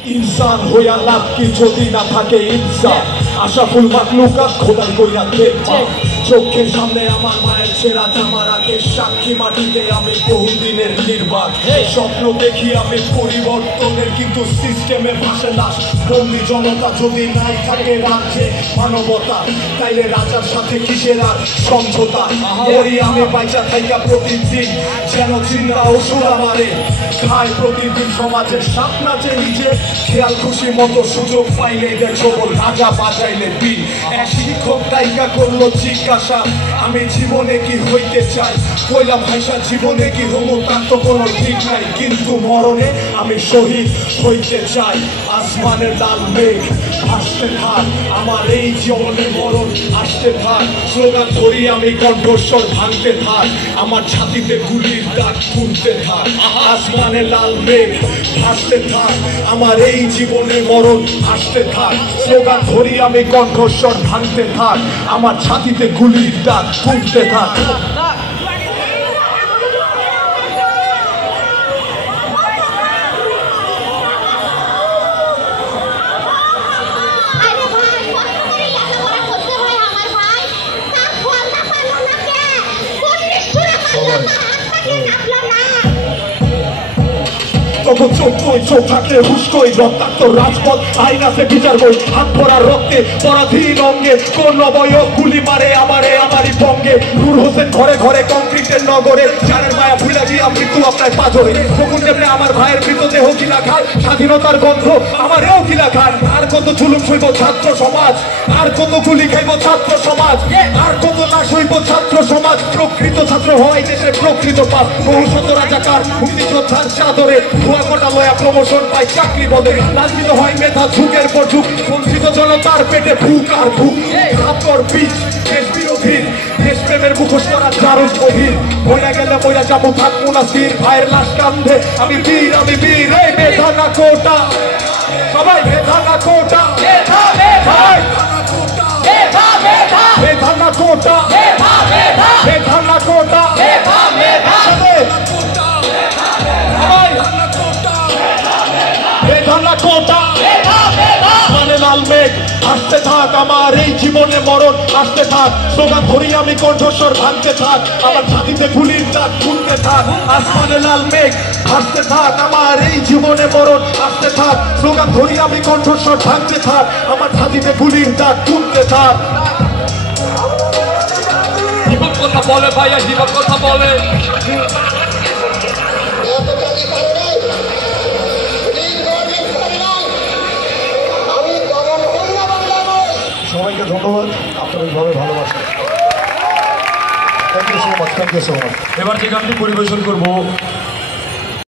इंसान होया लाभ की যদি না থাকে ইনসান আশাফুল মাকলুকাত খোদাই কইরা দেখবা চোখের সামনে আমার মায়ের ছেঁড়া জামা রাখে সাক্ষী মাটিতে আমি বহুদিনের নির্বাক স্বপ্ন দেখি আমি পরিবর্তনের কিন্তু সিস্টেমে ভাসে লাশ বন্দি জনতা যদি নাই থাকে রাজ্যে মানবতা তাইলে রাজার সাথে কিসের আর সমঝোতা ওই আমি বাইচা থাইকা প্রতিদিন যেন চিন্তা অসুর আমারে খায় প্রতিদিন সমাজের সাপ নাচে নিজে খেয়াল খুশি মতো সুযোগ পাইলে দেখো রাজা বাজাইলে বিল এক শিক্ষক দায়িকা করলো জিজ্ঞাসা আমি জীবনে কি হইতে চাই কইলাম ভাইসা জীবনে কি হবো তার তো কোনো ঠিক নাই কিন্তু মরণে আমি শহীদ হইতে চাই আসমানের লাল মেঘ ভাসতে থাক আমার এই জীবনে মরণ আসতে থাক স্লোগান ধরি আমি কণ্ঠস্বর ভাঙতে থাক আমার ছাতিতে গুলির দাগ ফুটতে থাক আসমানের লাল মেঘ ভাসতে থাক আমার এই জীবনে মরণ আসতে থাক স্লোগান ধরি আমি কণ্ঠস্বর ভাঙতে থাক আমার ছাতিতে গুলির দাগ ফুটতে থাক চোখ থাকলে হুস্কই রক্তাক্ত রাজপথ আইনাতে বিচার বই হাত ভরার রক্তে পরাধীন অঙ্গে কোন অবয়ব গুলি মারে আমারই বঙ্গে নূর হোসেন ঘরে ঘরে কংক্রিটের নগরে জানের মায়া ভুলে গিয়ে মৃত্যু আপনার পাথরে তখন যেমনি আমার ভাইয়ের মৃতদেহ গিলা খায় স্বাধীনতার গন্ধ আমারও গিলা খায় আর কত জুলুম সইব ছাত্র সমাজ আর কত গুলি খাইব ছাত্র সমাজ আর কত লাশ হইব ছাত্র সমাজ প্রকৃত ছাত্র হয় দেশের প্রকৃত পাপ বহু শত রাজাকার মুক্তিযোদ্ধার চাদরে ধোয়া কটা লয়া প্রমোশন পাই চাকরি বদলে লাঞ্ছিত হয় মেধা যুগের পর যুগ বঞ্চিত জনতার পেটে ভুক আর ভুক হাতর বীজ দেশ বিরোধীর দেশপ্রেমের মুখোশ করা দারুণ গভীর মইরা গেলে মইরা যাবো থাকবো না স্থির ভাইয়ের লাশ কান্ধে আমি বীর এই মেধা না কোটা সবাই মেধা না কোটা মেধা না কোটা মেধা না কোটা আসতে থাক আমার এই জীবনে মরণ আসতে থাক স্লোগান ধরি আমি কণ্ঠস্বর ভাঙতে থাক আমার ছাতিতে গুলির দাগ ফুটতে থাক আসমানে লাল মেঘ আসতে থাক আমার এই জীবনে মরণ আসতে থাক স্লোগান ধরি আমি কণ্ঠস্বর ভাঙতে থাক আমার ছাতিতে গুলির দাগ ফুটতে থাক হিপহপ কথা বলে ভাইয়া হিপহপ কথা বলে সবাইকে ধন্যবাদ আপনার এইভাবে ভালোবাসেন থ্যাংক ইউ সো মাচ এবার যে গানটি পরিবেশন করবো